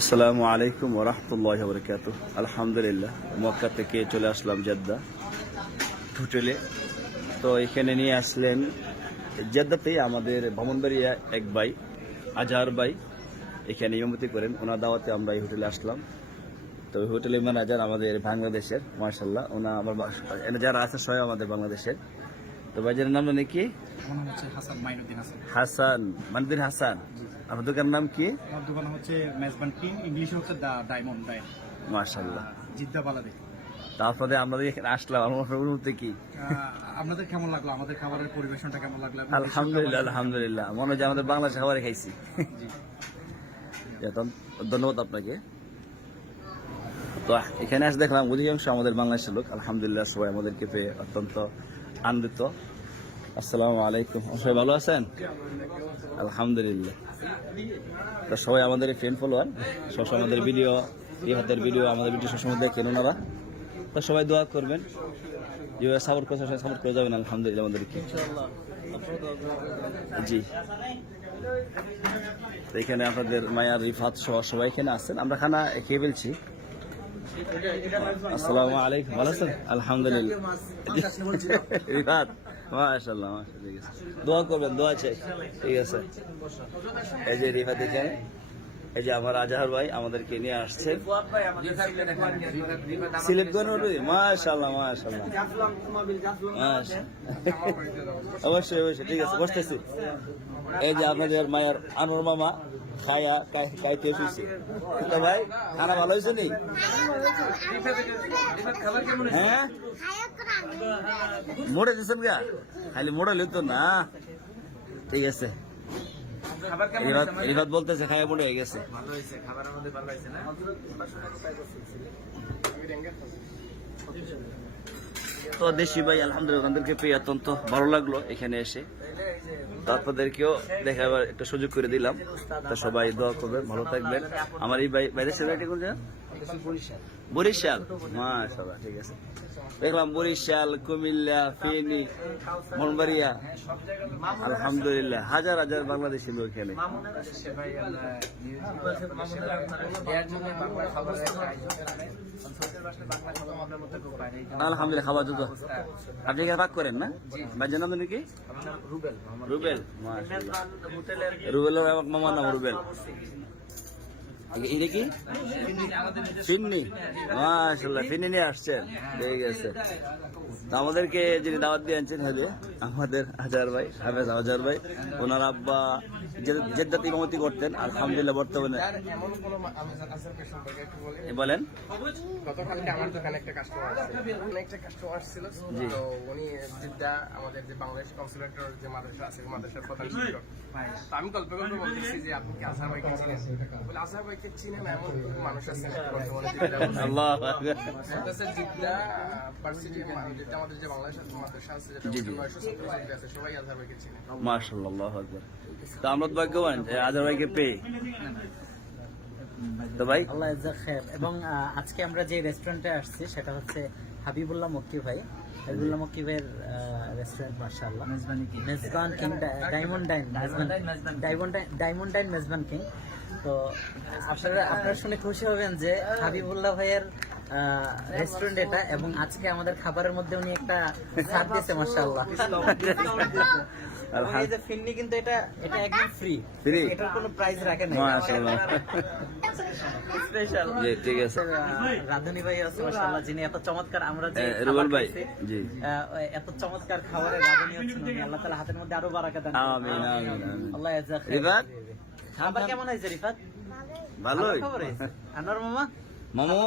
আসসালামু আলাইকুম ওরহমতুল্লাহ বরকাত আলহামদুলিল্লাহ মক্কা থেকে চলে আসলাম জেদ্দা হোটেলে। তো এখানে নিয়ে আসলেন জেদ্দাতেই আমাদের ভ্রমণবাড়িয়া এক ভাই আজহার ভাই এখানে ইমতি করেন। ওনার দাওয়াতে আমরা এই হোটেলে আসলাম। তো ওই হোটেলের ম্যানেজার আমাদের বাংলাদেশের মার্শাল্লাহ ওনা আমার যারা আছে সবাই আমাদের বাংলাদেশের। তো ভাইজানের নাম জানি কি? আমার নাম হচ্ছে হাসান মাইনুদ্দিন হাসান। মানদিন হাসান। আপনার দোকানের নাম কি? আমার দোকান হচ্ছে মেজবান টিম ইংলিশে হচ্ছে দা ডায়মন্ড ডাই মার্শাল্লাহ জিদ্দা বালাদে তারপরে আমরা এখানে আসলাম আমার অনুভূতি কি? আপনাদের কেমন লাগল? আমাদের খাবারের পরিবেশনটা কেমন লাগল? আলহামদুলিল্লাহ আলহামদুলিল্লাহ। মনে হয় আমাদের বাংলাদেশ খাবারে খাইছি। ধন্যবাদ আপনাকে। তো এখানে এসে দেখলাম অধিকাংশ আমাদের বাংলাদেশের লোক আলহামদুলিল্লাহ সবাই আমাদেরকে পেয়ে অত্যন্ত আনন্দিত। আসসালামু আলাইকুম। সবাই ভালো আছেন? আলহামদুলিল্লাহ। তো সবাই আমাদের ফ্রেন্ড ফলোয়ার সবসময় আমাদের ভিডিও এই হাতের ভিডিও আমাদের ভিডিও সবসময় দেখেন ওনারা। তো সবাই দোয়া করবেন যেভাবে সাপোর্ট করছে সাপোর্ট করে যাবেন আলহামদুলিল্লাহ আমাদেরকে। জি। তো এখানে আপনাদের মায়ার রিফাত সহ সবাই এখানে আছেন। আমরা খানা খেয়ে ফেলছি। আসসালামু আলাইকুম। ভালো আছেন? আলহামদুলিল্লাহ। রিফাত। মাশাল্লাহ ঠিক আছে। দোয়া করবেন দোয়া চাই ঠিক আছে। এই যে রিফা এখানে এই যে আমার আজহার ভাই আমাদেরকে নিয়ে আসছে। সিলেট গনুরি মাশাল্লাহ মাশাল্লাহ। অবশ্যই অবশ্যই ঠিক আছে বসতেছি। এই যে আপনাদের মায়ের আনুর মামা খায়া খাই- খাইতে এসেছি। তো ভাই খানা ভালো হয়েছে নি? হ্যাঁ? মোড়ে দিচ্ছেন গা? খালি মোড়ে লিখতো না। ঠিক আছে। রিবাদ বলতেছে খায় মনে হয়ে গেছে। তো দেশি ভাই আলহামদুলিল্লাহ ওনাদেরকে পেয়ে অত্যন্ত ভালো লাগল এখানে এসে। তারপরদেরকেও দেখাবার একটা সুযোগ করে দিলাম। তো সবাই দোয়া করবে ভালো থাকবেন। আমার এই ভাই বাইরের সেবাইটি কোন জায়গা? বরিশাল? মাশাআল্লাহ ঠিক আছে। দেখলাম বরিশাল কুমিল্লা ফেনী মনবাড়িয়া। আলহামদুলিল্লাহ হাজার হাজার বাংলাদেশি লোক এখানে। আলহামদুলিল্লাহ খাবার যোগ্য আপনি এখানে পাক করেন না? ভাইজান নাম জানি কি রুবেল। রুবেল আমার মামার নাম রুবেল। এটা কি? ফিন্নি। মাশাল্লাহ ফিন্নি নিয়ে আসছেন। ঠিক আছে তো আমাদেরকে যিনি দাওয়াত দিয়ে আনছেন হলে আমাদের হাজার ভাই হাফেজ হাজার ভাই ওনার আব্বা জেদ্দাত ইমামতি করতেন আলহামদুলিল্লাহ বর্তমানে। বলেন। গতকালকে আমার দোকানে একটা কাস্টমার আসছিল। উনি একটা কাস্টমার ছিল তো উনি জিদ্দা আমাদের যে বাংলাদেশ কনসুলেটর যে মাদ্রাসা আছে মাদ্রাসার প্রধান শিক্ষক। আমি গল্প গল্প বলতেছি যে আপনি কি আজহার চিনেন? বলে আজহার ভাইকে চিনেন এমন মানুষ আছে নাকি বর্তমানে জিদ্দা আল্লাহ জিদ্দা ভার্সিটি যেটা আমাদের যে বাংলাদেশ মাদ্রাসা আছে যেটা আছে সবাই আজহার ভাইকে চিনে। মাশাল্লাহ আল্লাহু আকবার। তো আমরা তো ভাগ্যবান যে আজার ভাইকে পেয়ে। তো ভাই? আল্লাহ এবং আজকে আমরা যে রেস্টুরেন্টে আসছি সেটা হচ্ছে হাবিবুল্লাহ মক্কি ভাই। হাবিবুল্লাহ মক্কি ভাইয়ের রেস্টুরেন্ট মার্শাল্লাহ Mezban king diamond dine diamond diamond dine Mezban king তো আপনারা আপনারা শুনে খুশি হবেন যে হাবিবুল্লাহ ভাইয়ের রেস্টুরেন্ট এটা এবং আজকে আমাদের খাবারের মধ্যে উনি একটা ছাড় দিয়েছে মার্শাল্লাহ ফিন্নি কিন্তু এটা এটা একদম ফ্রি Free? এটার কোনো প্রাইস রাখে না মাশাল্লাহ স্পেশাল জি ঠিক আছে। রাধুনি ভাই আছে মাশাআল্লাহ যিনি এত চমৎকার আমরা যে খাবার রুবেল ভাই, জি। এত চমৎকার খাবারের রাধুনি হচ্ছেন আল্লাহ তাআলা হাতের মধ্যে আরও বারাকা দান আমিন, আমিন, আমিন। আল্লাহ ইয়াজাক রিফাত? খাবার কেমন হয়েছে রিফাত? ভালোই। আনোয়ার মামা? মামু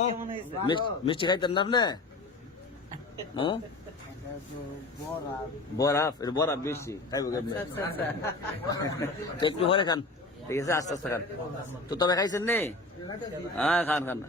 মিষ্টি খাইতেন না আপনি? বরাফ, এটা বরাফ বেশি, খাইবো একটু ভরে খান। ঠিক আছে, আস্তে আস্তে খান। তো তবে খাইছেন নে? হ্যাঁ খান খান।